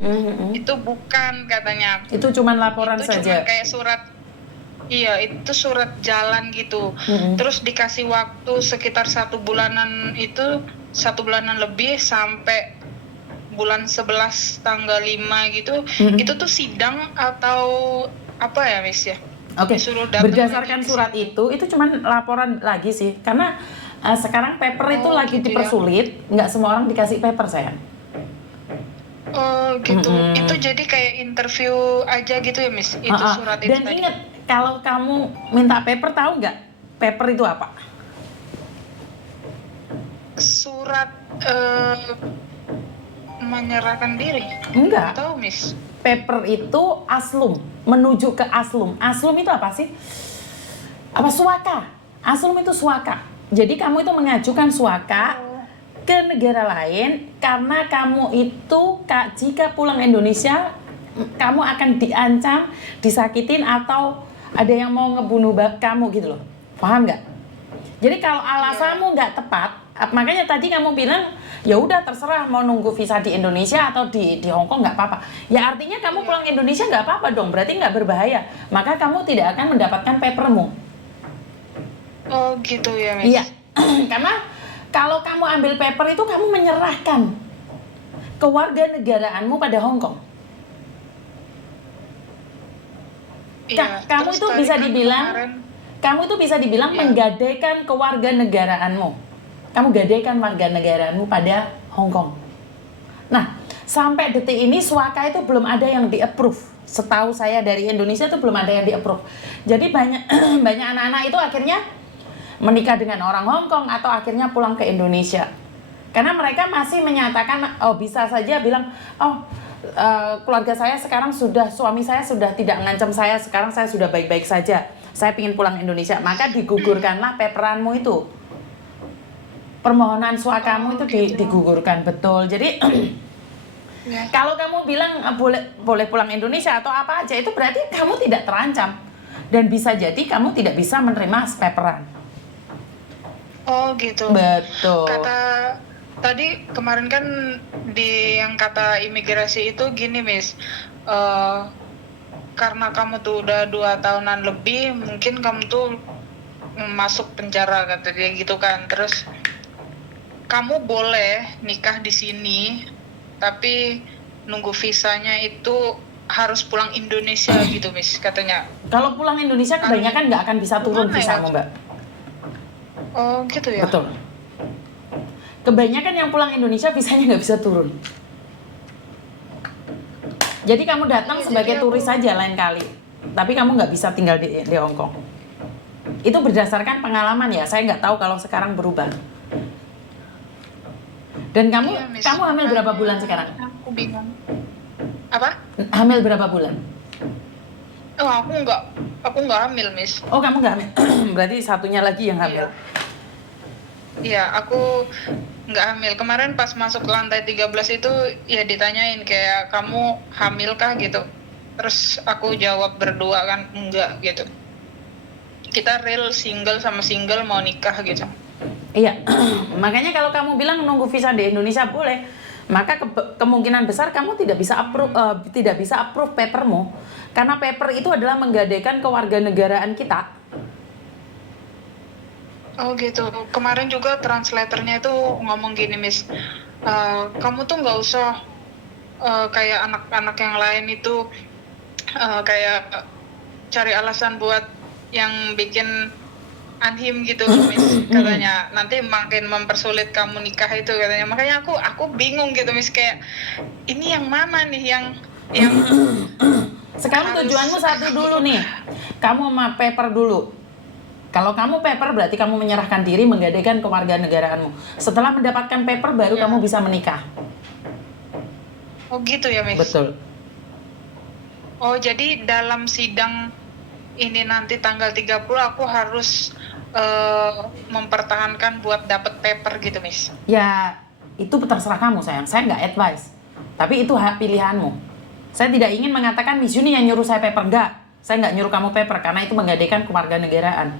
Mhm. Itu bukan katanya. Itu cuman laporan Itu saja. cuman kayak surat. Iya, itu surat jalan gitu. Mhm. Terus dikasih waktu sekitar 1 bulanan itu, 1 bulanan lebih sampai bulan 11 tanggal 5 gitu. Itu tuh sidang atau apa ya, Miss ya? Oke, Disuruh datang lagi berdasarkan ke surat situ. itu cuman laporan lagi sih, karena sekarang paper itu Oh, lagi gitu ya. dipersulit, nggak semua orang dikasih paper sayang. Oh, gitu. Itu jadi kayak interview aja gitu ya, Miss? Itu surat itu Dan tadi. ingat, kalau kamu minta paper, tahu nggak paper itu apa? Surat menyerahkan diri. Enggak. Tahu, Miss? Paper itu aslum, menuju ke aslum. Aslum itu apa sih? Apa suaka? Aslum itu suaka. Jadi kamu itu mengajukan suaka ke negara lain karena kamu itu jika pulang Indonesia kamu akan diancam, disakitin atau ada yang mau ngebunuh kamu gitu loh. Paham nggak? Jadi kalau alasanmu nggak tepat, makanya tadi kamu bilang ya udah terserah mau nunggu visa di Indonesia atau di Hong Kong nggak apa-apa. Ya artinya kamu pulang Indonesia nggak apa-apa dong, berarti nggak berbahaya. Maka kamu tidak akan mendapatkan papermu. Oh, gitu ya, Miss? Iya, karena kalau kamu ambil paper itu kamu menyerahkan kewarganegaraanmu pada Hong Kong. Iya, Kamu terus itu tadi bisa kan dibilang, kemarin, kamu itu bisa dibilang menggadaikan kewarganegaraanmu. Kamu gadaikan warganegaraanmu pada Hong Kong. Nah, sampai detik ini suaka itu belum ada yang di-approve. Setahu saya dari Indonesia itu belum ada yang di-approve. Jadi banyak banyak anak-anak itu akhirnya menikah dengan orang Hong Kong atau akhirnya pulang ke Indonesia. Karena mereka masih menyatakan, oh bisa saja bilang, oh keluarga saya sekarang suami saya sudah tidak mengancam saya, sekarang saya sudah baik-baik saja, saya ingin pulang Indonesia, maka digugurkanlah paperanmu itu, permohonan suakamu itu digugurkan, betul. Jadi kalau kamu bilang boleh pulang Indonesia atau apa aja, itu berarti kamu tidak terancam dan bisa jadi kamu tidak bisa menerima paperan. Oh, gitu. Betul. Tadi kemarin kan yang kata imigrasi itu gini, Miss. Karena kamu tuh udah 2 tahunan lebih, mungkin kamu tuh masuk penjara kata dia gitu kan. Terus kamu boleh nikah di sini, tapi nunggu visanya itu harus pulang Indonesia gitu, Miss, katanya. Kalau pulang Indonesia kebanyakan nggak akan bisa turun visamu, Mbak. Oh, gitu ya? Betul. Kebanyakan yang pulang Indonesia visanya nggak bisa turun. Jadi kamu datang sebagai turis saja lain kali, tapi kamu nggak bisa tinggal di Hong Kong. Itu berdasarkan pengalaman ya, saya nggak tahu kalau sekarang berubah. Dan kamu hamil berapa bulan sekarang? Aku bingung. Apa? Hamil berapa bulan? Oh, aku nggak hamil, Miss. Oh, kamu nggak hamil? Berarti satunya lagi yang hamil. Iya, aku nggak hamil. Kemarin pas masuk ke lantai 13 itu ya ditanyain kayak kamu hamil kah gitu. Terus aku jawab berdua kan enggak gitu. Kita real single sama single mau nikah gitu. Iya, makanya kalau kamu bilang nunggu visa di Indonesia boleh, maka kemungkinan besar kamu tidak bisa approve papermu, karena paper itu adalah menggadaikan kewarganegaraan kita. Oh gitu. Kemarin juga translatornya itu ngomong gini, Miss. Kamu tuh nggak usah kayak anak-anak yang lain itu kayak cari alasan buat yang bikin anhim gitu, Miss, katanya. Nanti makin mempersulit kamu nikah itu katanya. Makanya aku bingung gitu, Miss, kayak ini yang mana nih yang sekarang tujuanmu satu dulu nih. Kamu sama paper dulu. Kalau kamu paper berarti kamu menyerahkan diri, menggadaikan kewarganegaraanmu. Setelah mendapatkan paper baru kamu bisa menikah. Oh gitu ya, Miss? Betul. Oh, jadi dalam sidang ini nanti tanggal 30 aku harus mempertahankan buat dapat paper gitu, Miss? Ya, itu terserah kamu sayang. Saya nggak advice. Tapi itu hak pilihanmu. Saya tidak ingin mengatakan Miss Yuni yang nyuruh saya paper. Enggak. Saya nggak nyuruh kamu paper karena itu menggadaikan kewarganegaraan.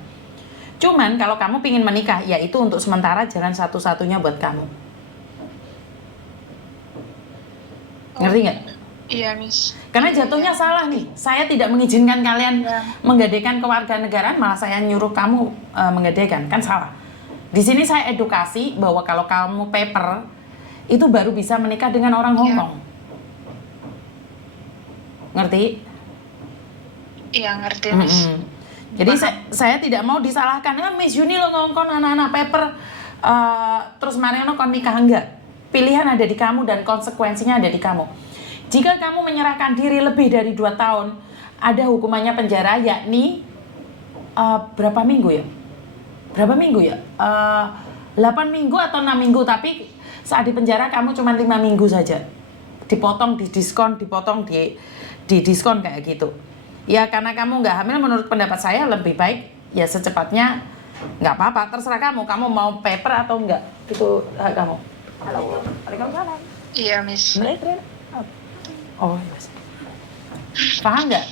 Cuman kalau kamu pingin menikah, ya itu untuk sementara jalan satu-satunya buat kamu. Ngerti nggak? Iya, Miss. Karena jatuhnya salah nih. Saya tidak mengizinkan kalian Iya. menggadaikan kewarganegaraan, malah saya nyuruh kamu menggadaikan, kan salah. Di sini saya edukasi bahwa kalau kamu paper itu baru bisa menikah dengan orang Hong Iya. Kong. Ngerti? Iya, ngerti, Miss. Jadi saya tidak mau disalahkan. Miss Yuni lo ngongkon anak-anak paper terus Mariano kon nikah, enggak. Pilihan ada di kamu dan konsekuensinya ada di kamu. Jika kamu menyerahkan diri lebih dari 2 tahun, ada hukumannya penjara, yakni berapa minggu ya? Berapa minggu ya? 8 minggu atau 6 minggu, tapi saat di penjara kamu cuma 5 minggu saja. Dipotong, didiskon, dipotong, di diskon kayak gitu. Ya karena kamu nggak hamil, menurut pendapat saya lebih baik ya secepatnya, nggak apa-apa, terserah kamu mau paper atau enggak, itu hak kamu. Halo, Waalaikumsalam. Iya, Miss. Oh, yes. Paham nggak?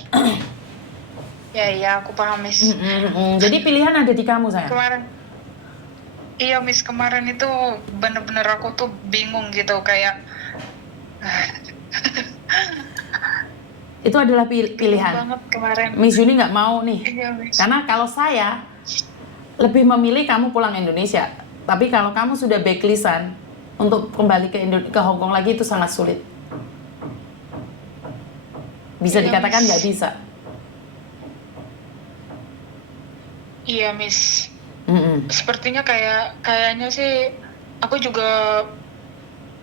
Iya, aku paham, Miss. Jadi pilihan ada di kamu, sayang. Iya, Miss, kemarin itu bener-bener aku tuh bingung gitu, kayak Itu adalah bingung pilihan. banget kemarin. Miss Yuni nggak mau nih. Iya, Miss. Karena kalau saya lebih memilih kamu pulang Indonesia. Tapi kalau kamu sudah backlistan untuk kembali ke Hong Kong lagi, itu sangat sulit. Bisa Iya, dikatakan Miss. nggak bisa. Iya, Miss. Mm-mm. Sepertinya kayaknya sih aku juga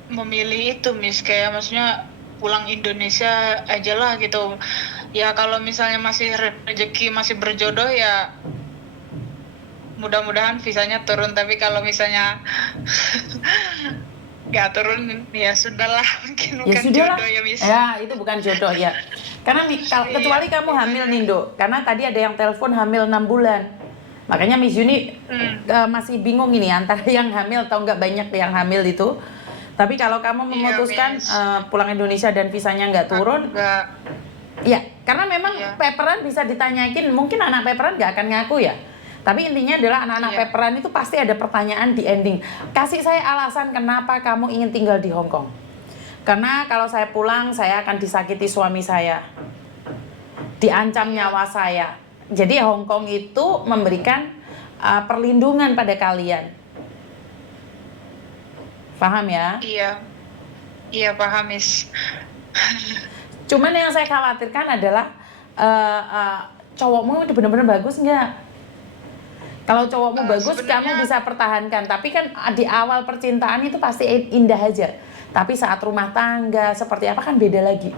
memilih itu, Miss, kayak maksudnya pulang Indonesia aja lah gitu. Ya kalau misalnya masih rezeki, masih berjodoh ya mudah-mudahan visanya turun, tapi kalau misalnya nggak turun ya sudahlah, mungkin Ya bukan sudah lah. jodoh ya, Miss. Ya itu bukan jodoh ya. Karena kecuali kamu hamil nih, Dok. Karena tadi ada yang telepon hamil 6 bulan. Makanya Miss Yuni masih bingung ini antara yang hamil atau nggak, banyak yang hamil itu. Tapi kalau kamu memutuskan Miss. pulang Indonesia dan visanya nggak turun, Nggak. ya karena memang Iya. paperan bisa ditanyakin, mungkin anak paperan nggak akan ngaku ya. Tapi intinya adalah anak-anak Iya. paperan itu pasti ada pertanyaan di ending. Kasih saya alasan kenapa kamu ingin tinggal di Hong Kong. Karena kalau saya pulang, saya akan disakiti suami saya. Diancam nyawa saya. Jadi Hong Kong itu memberikan perlindungan pada kalian. Paham ya? Iya, paham, Miss. Cuman yang saya khawatirkan adalah cowokmu itu benar-benar bagus nggak? Kalau cowokmu bagus, sebenarnya- kamu bisa pertahankan. Tapi kan di awal percintaan itu pasti indah aja. Tapi saat rumah tangga seperti apa kan beda lagi.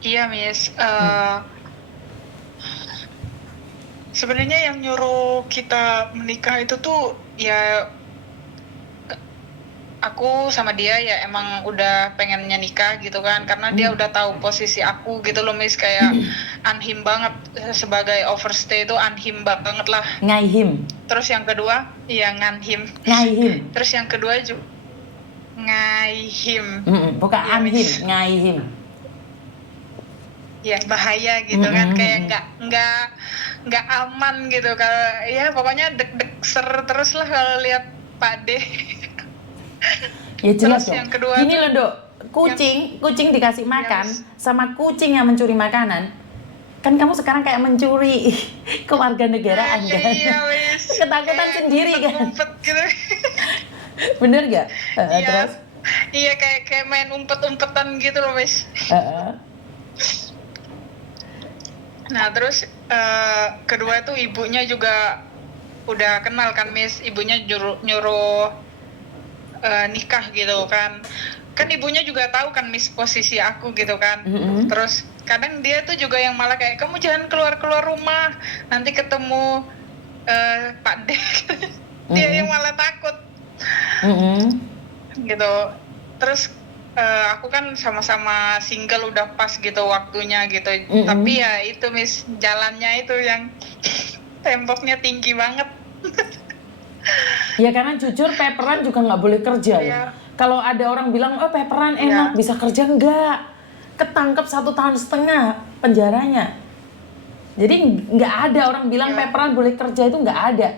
Iya, Miss. Sebenarnya yang nyuruh kita menikah itu tuh ya aku sama dia ya emang udah pengennya nikah gitu kan, karena dia udah tahu posisi aku gitu loh, Miss, kayak anhim banget, sebagai overstay itu anhim banget lah. Ngaihim. Terus yang kedua, iya nganhim. Ngaihim. Terus yang kedua juga ngaihim. Bukan Iya, anhim, Miss. ngaihim. Ya bahaya gitu kan, kayak nggak aman gitu, kalau ya pokoknya deg-deg ser terus lah kalau lihat Pak D. Ya jelas Terus dong. yang kedua Gini tuh- loh, Dok. Kucing dikasih makan Yes. sama kucing yang mencuri makanan. Kan kamu sekarang kayak mencuri kewarganegaraan kan? Iya, Miss. Ketakutan Kayak sendiri kan? ngumpet gitu. Bener gak? Iya. Terus? Iya, kayak main umpet-umpetan gitu loh, Miss. Nah, terus kedua tuh ibunya juga udah kenal kan, Miss. Ibunya nyuruh nikah gitu kan. Kan ibunya juga tahu kan, Miss, posisi aku gitu kan. Terus kadang dia tuh juga yang malah kayak, kamu jangan keluar rumah, nanti ketemu Pak D. Dia yang malah takut gitu. Terus aku kan sama-sama single, udah pas gitu waktunya gitu. Tapi ya itu, Miss, jalannya itu yang temboknya tinggi banget. Ya karena jujur paperan juga nggak boleh kerja. Iya. Kalau ada orang bilang, oh paperan enak, bisa kerja, enggak. Ketangkep 1,5 tahun penjaranya. Jadi nggak ada orang bilang paperan boleh kerja, itu nggak ada.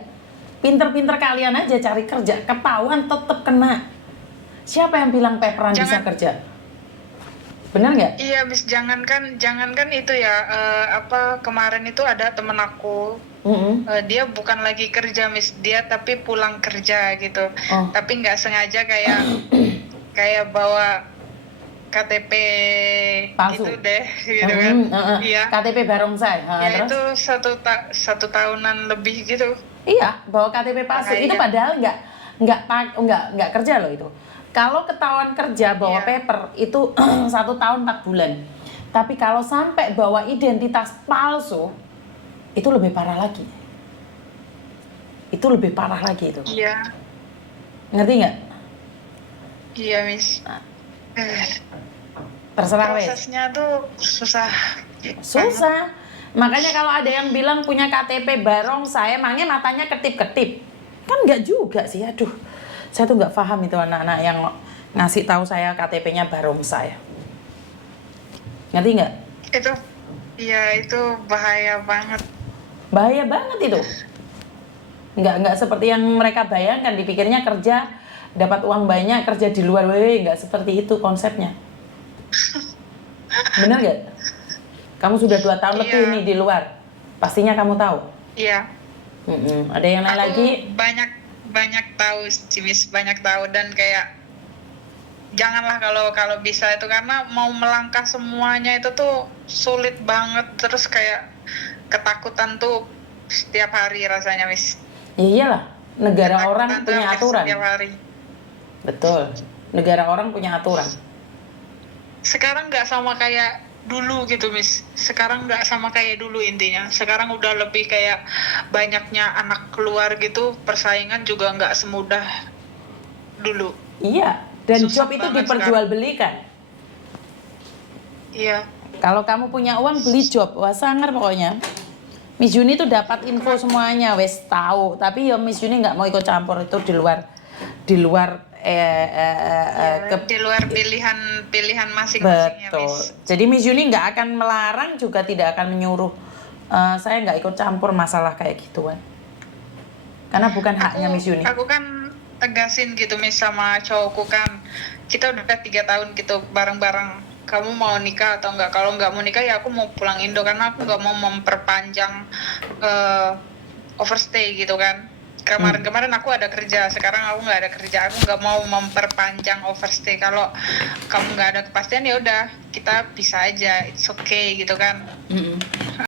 Pinter-pinter kalian aja cari kerja, ketahuan tetap kena. Siapa yang bilang paperan bisa kerja? Bener nggak? Iya, Miss, jangankan itu ya, apa kemarin itu ada temen aku, Mm-mm. dia bukan lagi kerja, Miss, dia tapi pulang kerja gitu. Oh. Tapi nggak sengaja kayak kayak bawa KTP Palsu. gitu deh, gitu kan. Iya. KTP barongsai. Ya Terus? itu satu tahunan lebih gitu. Iya, bawa KTP palsu. Itu Bahaya. padahal nggak kerja loh itu. Kalau ketahuan kerja bawa Iya. paper itu 1 tahun 4 bulan. Tapi kalau sampai bawa identitas palsu, itu lebih parah lagi. Itu lebih parah lagi itu. Iya, Ngerti nggak? iya, Miss. Terserah wes. Prosesnya tuh susah. Susah. Makanya kalau ada yang bilang punya KTP barongsai, emangnya matanya ketip-ketip? Kan nggak juga sih, aduh. Saya tuh nggak paham itu anak-anak yang ngasih tahu saya KTP-nya barongsai. Ngerti nggak? Itu, iya itu bahaya banget. Bahaya banget itu. Nggak seperti yang mereka bayangkan, dipikirnya kerja dapat uang banyak, kerja di luar, nggak seperti itu konsepnya. Bener nggak? Kamu sudah 2 tahun lebih Iya. nih di luar, pastinya kamu tahu. Iya. Ada yang lain Aku lagi? banyak tahu sih, Miss, banyak tahu, dan kayak janganlah kalau bisa itu, karena mau melangkah semuanya itu tuh sulit banget, terus kayak ketakutan tuh setiap hari rasanya, Miss. Ya iyalah, negara Ketakutan orang tuh punya hampir aturan. setiap hari. Betul, negara orang punya aturan. Sekarang nggak sama kayak dulu gitu, Miss. Sekarang nggak sama kayak dulu intinya. Sekarang udah lebih kayak banyaknya anak keluar gitu, persaingan juga nggak semudah dulu. Iya, dan Susah job itu banget diperjualbelikan. Iya. Kalau kamu punya uang, beli job. Wah, sangar pokoknya. Miss Juni tuh dapat info semuanya, wes tahu. Tapi ya Miss Juni nggak mau ikut campur itu di luar di luar pilihan masing-masing ya, betul. Miss. Jadi Miss Juni nggak akan melarang, juga tidak akan menyuruh saya nggak ikut campur masalah kayak gituan. Karena bukan haknya Miss Juni. Aku kan tegasin gitu, Miss, sama cowokku kan. Kita udah 3 tahun gitu bareng-bareng. Kamu mau nikah atau enggak? Kalau nggak mau nikah ya aku mau pulang Indo, karena aku nggak mau memperpanjang overstay gitu kan. Kemarin aku ada kerja, sekarang aku nggak ada kerja. Aku nggak mau memperpanjang overstay. Kalau kamu nggak ada kepastian, ya udah kita bisa aja, it's okay gitu kan.